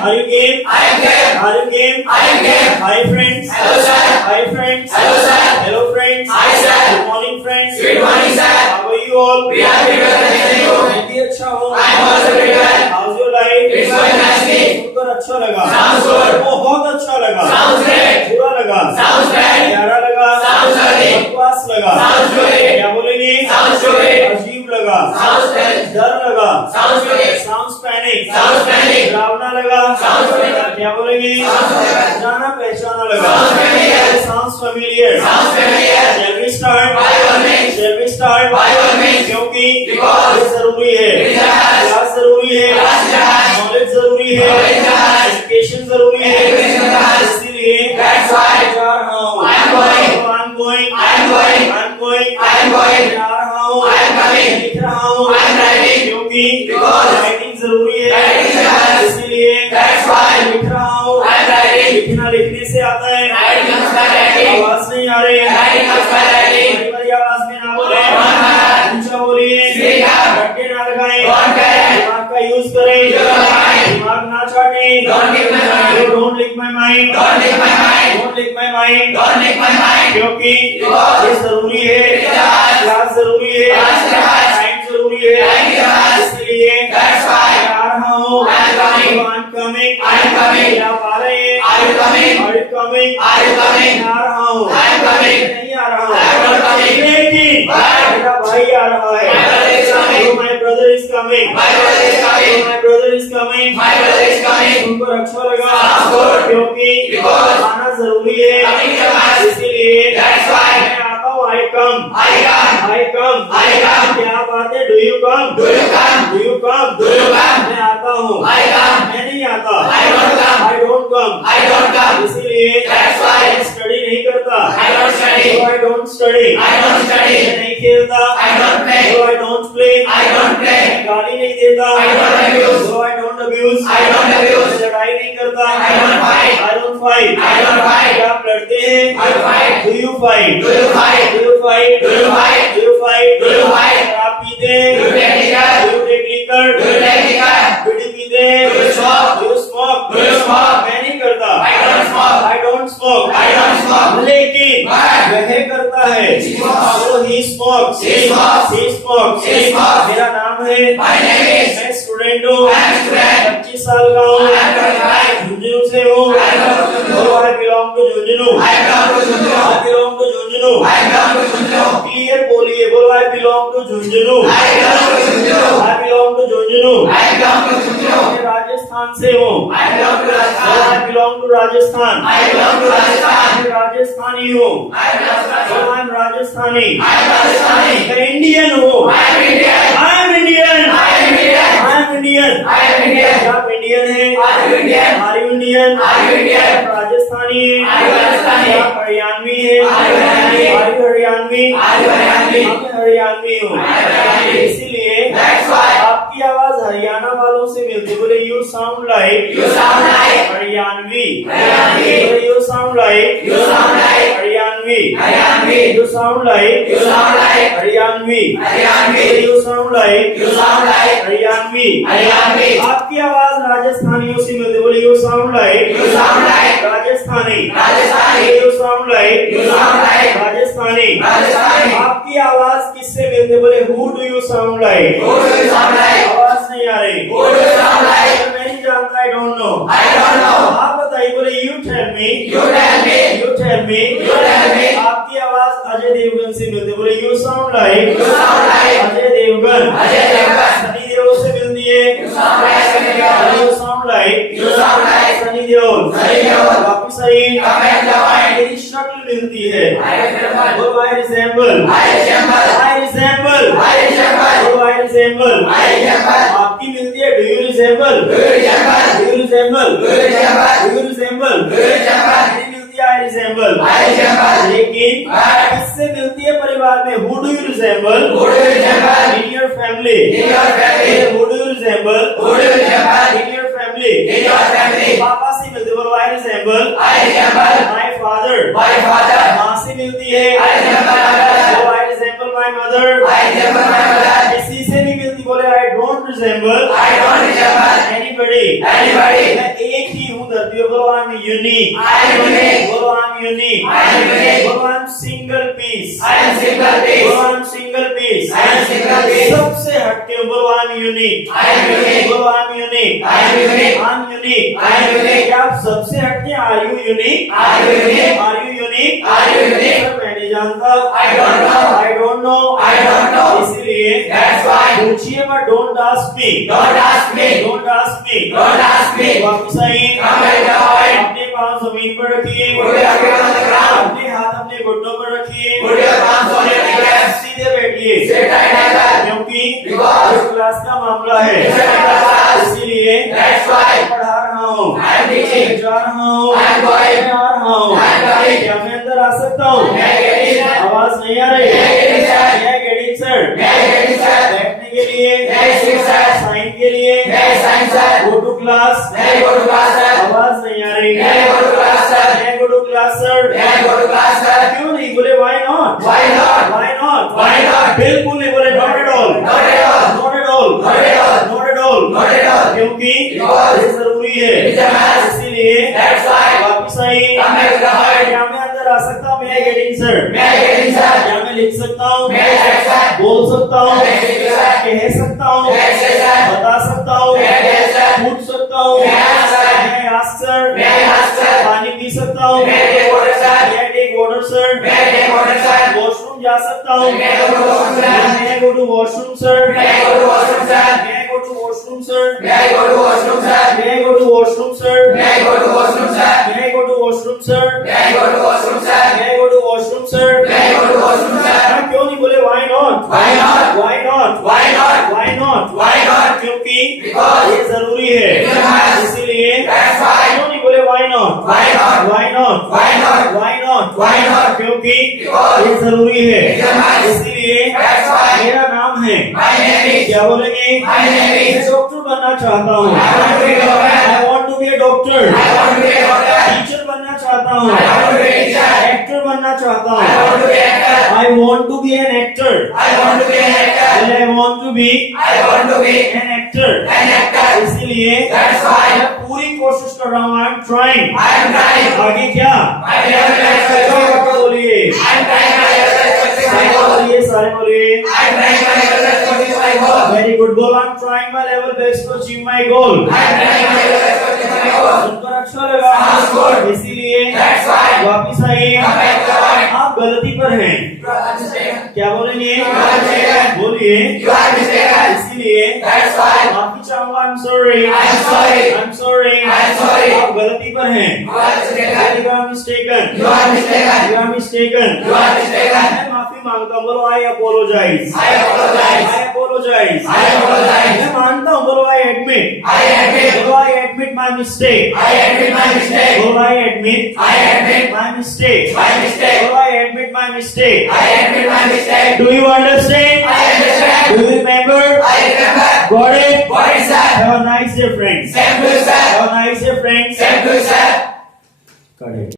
Are you game? I am game. Are you game? I am game. Hi friends. Hello sir. Hi friends. Hello sir. Hello friends. Hi sir. Good morning friends. Good morning sir. How are you all? We are pretty well, thank you. मैं भी अच्छा हूँ. I am also pretty well. How's your life? It's going nicely. सुनकर अच्छा लगा. Sounds good. बहुत अच्छा लगा. Sounds great. बुरा लगा. Sounds bad. प्यारा लगा. Sounds ugly. बकवास लगा. Sounds good. क्या बोलेंगे? Sounds stupid. अजीब लगा. Sounds bad. डर लगा. Sounds stupid. Sounds panic. Sounds panic. डरावना लगा. Sounds stupid. क्या बोलेंगे? Sounds stupid. जाना पहचाना लगा. Sounds familiar. Sounds familiar. Sounds familiar. Shall we start? By all means. Shall we start? By all means. क्योंकि Because ये जरूरी है. it is us. क्लास जरूरी है. Class is us. नॉलेज जरूरी है. Knowledge is us. एजुकेशन जरूरी है. Education is us. इसीलिए That's why जा रहा हूँ. I am going. I'm going. I am going. I'm going. I am going. जा रहा हूँ. I am coming. लिख रहा हूँ. I am writing. क्योंकि Because राइटिंग जरूरी है. writing is us. इसीलिए That's why लिख रहा हूँ. I am writing. लिखना लिखने से आता है. Writing comes by writing. आवाज नहीं आ रही है. Writing comes by writing. बड़ी बड़ी आवाज में ना बोले. Don't ऊंचा बोलिए. Speak up. धक्के ना लगाएं. Don't care. दिमाग का यूज करें. Use your mind. दिमाग ना चाटें. Don't lick my mind. Don't lick my mind. Don't lick my mind. Don't lick my mind. Don't lick my mind. क्योंकि Because ये जरूरी है. Yes. क्लास जरूरी है. Class is us. टाइम जरूरी है. Time is us. इसलिए That's why आ रहा हूँ. I am coming. I'm coming. I am coming. क्या आ रहे हैं? Are you coming? Are you coming? Are you coming? मैं आ रहा हूँ. I am coming. नहीं आ रहा हूँ. I am not coming. लेकिन But मेरा भाई आ रहा है. My brother is coming. So my brother is coming. My brother is coming. So my brother is coming. My brother is coming. उनको अच्छा लगा. Sounds good. क्योंकि Because आना जरूरी है. coming is a must. इसीलिए That's why मैं आता हूँ. I come. I come. I come. I come. क्या बात है? Do you come? Do you come? Do you come? Do you come? मैं आता हूँ. I come. मैं नहीं आता. I don't come. I don't come. I don't come. इसीलिए That's why मैं स्टडी नहीं करता. I don't study. So I don't study. I don't study. मैं नहीं खेलता. I don't play. So I don't play. I don't play. मैं गाली नहीं देता. I don't abuse. So I don't abuse. I don't abuse. मैं लड़ाई नहीं करता. I don't fight. I don't fight. I don't fight. क्या आप लड़ते हैं? I fight. Do you fight? Do you fight? Do you fight? Do you fight? Do you fight? Do you fight? आप पीते हैं? Do you take liquor? Do you take liquor? Do you take liquor? बीड़ी पीते हैं? Do you smoke? Do you smoke? Do you smoke? मैं नहीं करता. I don't smoke. I don't smoke. I don't smoke. लेकिन But वह करता है. He smokes. So he smokes. He smokes. He smokes. He smokes. मेरा नाम है. My name is. मैं स्टूडेंट हूँ. I am student. 25 साल का हूँ. I am 25. झुंझुनू से हूँ. I belong to Junjunu. So I belong to Junjunu. I belong to Junjunu. I belong to Junjunu. I belong to Junjunu. Clear बोलिए. बोलो I belong to Junjunu. I belong to Junjunu. I belong to Junjunu. I belong to Junjunu. मैं राजस्थान से हूँ. I belong to So Rajasthan. I belong to Rajasthan. I belong to Rajasthan. मैं राजस्थानी हूँ. I belong to So Rajasthan. I am Rajasthani. I am Rajasthani. मैं Indian हूँ. I am Indian. I am Indian. I am Indian. I am Indian. I am Indian. क्या आप Indian हैं? Are you Indian? Are you Indian? Are you Indian? आप राजस्थानी हैं? Are you Rajasthani? क्या आप हरियाणवी हैं? Are you Haryanvi? Are you Haryanvi? Are you Haryanvi? मैं हरियाणवी हूँ. I am Haryanvi. इसीलिए That's why आपकी आवाज हरियाणा वालों से मिलती. बोले you sound like you sound like Haryanvi. Haryanvi. बोले you sound like you sound like Haryanvi. Haryanvi. You sound like You sound like Haryanvi. Haryanvi. बोले you sound like You sound like Haryanvi. Haryanvi. आपकी आवाज राजस्थानियों से मिलती. बोले you sound like You sound like Rajasthani. Rajasthani. you sound like You sound like Rajasthani. Rajasthani. आपकी आवाज किससे मिलती? बोले who do you sound like? Who do you sound like? आवाज नहीं आ रही. Who do you sound like? मैं नहीं जानता. I don't know. I don't know. आप बताइए. बोले you tell me. You tell me. You tell me. You tell me. आपकी आवाज अजय देवगन से मिलती. बोले you sound like You sound like Ajay Devgan. Ajay Devgan. Sunny Deol से मिलती है. You sound like Sunny Deol. You sound like You sound like Sunny Deol. Sunny Deol. वापस आइए. Come and join. मेरी शक्ल मिलती है. I resemble. बोलो I resemble. I resemble. I resemble. I resemble. बोलो I resemble. I resemble. आपकी मिलती है. Do you resemble? Do you resemble? Do you resemble? Do you resemble? Do you resemble? Do you resemble? मेरी मिलती है. I resemble. I resemble. लेकिन But किससे मिलती है परिवार में? Who do you resemble? who do you resemble? In your family. In your family. Who do you resemble? Who do you resemble? In your family. In your family. पापा से मिलते. बोलो I resemble. I resemble My father. my father. माँ से मिलती है. I resemble my mother. बोलो I resemble my mother. I resemble my mother. किसी से नहीं मिलती. बोले I don't resemble I don't resemble anybody. Anybody. मैं एक ही हूँ धरती पे, बोलो I'm unique. I am unique. बोलो I'm unique. I am unique. बोलो I'm single piece. I am single piece. बोलो I'm single piece. I am single piece. सबसे हटके हूँ, बोलो I'm unique. I am unique. बोलो I'm unique. I am unique. I'm unique. I am unique. क्या आप सबसे हटके are you unique? Are you unique? Are you unique? Are you unique? Sir मैं नहीं जानता. I don't know. I don't know. I don't know. इसीलिए That's why. पूछिए मत, don't ask me. Don't ask me. Don't ask me. Don't ask me. वापस आइए. Come and join. अपने पाँव जमीन पर रखिए. Put your feet on the ground. अपने हाथ अपने घुटनों पर रखिए. Put your palms on your knees. सीधे बैठिए. Sit right like that. क्योंकि Because इस क्लास का मामला है. it's a class. इसीलिए That's why. पढ़ा रहा हूँ. I am teaching. जा रहा हूँ. I am going. मैं आ रहा हूँ. I am coming. क्या मैं अंदर आ सकता हूँ? May I get inside? आवाज नहीं आ रही. May I get inside? May I get inside? May I get inside? बैठने के लिए. May I sit, sir? Sign के लिए. May I sign, sir? Go to class. May I go to class, sir? आवाज नहीं आ रही. May I go to class, sir? May I go to class, sir? May I go to class, sir? क्यों नहीं बोले? Why not? Why not? Why not? Why not? बिल्कुल नहीं बोले. Not at all. Not at all. Not at all. Not at all. Not at all. Not at all. क्योंकि Because ये जरूरी है. it's a must. इसीलिए That's why. वापिस आइए. Come back to the point. क्या मैं अंदर आ सकता हूँ? May I get in, sir? May I get inside? क्या मैं लिख सकता हूँ? May I say, sir? बोल सकता हूँ? May I say, sir? कह सकता हूँ? May I say, sir? बता सकता हूँ? May I tell, sir? पूछ सकता हूँ? May I ask, sir? May I ask, sir? May I ask, sir? पानी पी सकता हूँ? May I take water, sir? May I take water, sir? May I take water, sir? Washroom जा सकता हूँ? May I go to washroom, sir? May I go to washroom, sir? May I go to washroom, sir? May I go to washroom, sir? May I go to washroom, sir? May I go to washroom, sir? May I go to washroom, sir? May I go to washroom, sir? May I go to washroom, sir? May I go to washroom, sir? May I go to washroom, sir? हाँ, क्यों नहीं बोले? Why not? Why not? Why not? Why not? Why not? Why not? क्योंकि Because ये जरूरी है. it's a must. इसीलिए That's why. क्यों नहीं बोले? Why not? Why not? Why not? Why not? Why not? Why not? क्योंकि Because ये जरूरी है. it's a must. इसीलिए That's why. मेरा नाम है. My name is. क्या बोलेंगे? My name मैं is. डॉक्टर बनना चाहता हूँ. I want to be a doctor. I want to be a doctor. I want to be a doctor. Teacher बनना चाहता हूँ. I want to be a teacher. Actor बनना चाहता I हूँ. want to be an actor. I want to be an actor. I want to be an actor. I want to be I want to be an actor. an actor. इसीलिए That's why मैं पूरी कोशिश कर रहा हूँ. I am trying. I am trying. आगे क्या? My level best to जोर achieve. से बोलिए. I am trying my level best to achieve my सारे goal. बोलिए. सारे बोलिए. I am trying my level best to achieve my goal. Very good. बोल. I am trying my level best to achieve my goal. I am trying my level best to achieve my goal. सुनकर अच्छा लगा. Sounds good. इसीलिए That's why वापिस आइए. come back to the point. आप गलती पर हैं. You are mistaken. क्या बोलेंगे? You are mistaken. बोलिए. You are mistaken. इसीलिए That's why माफी चाहूंगा. I'm sorry. I'm sorry. I'm sorry. I'm sorry. आप गलती पर हैं. you are mistaken. You are mistaken. You are mistaken. You are mistaken. You are mistaken. मैं माफी मांगता हूँ. बोलो I apologize. I apologize. I apologize. I apologize. मैं मानता हूँ. बोलो I admit. I admit. बोलो I admit my mistake. I admit my mistake. बोलो I admit I admit my mistake. my mistake. बोलो I admit my mistake. I admit my mistake. Do you understand? I understand. Do you remember? I remember. Got it? What is that? Have a nice day, friends. Same to you, sir. Have a nice day, friends. Same to you, sir. Got it.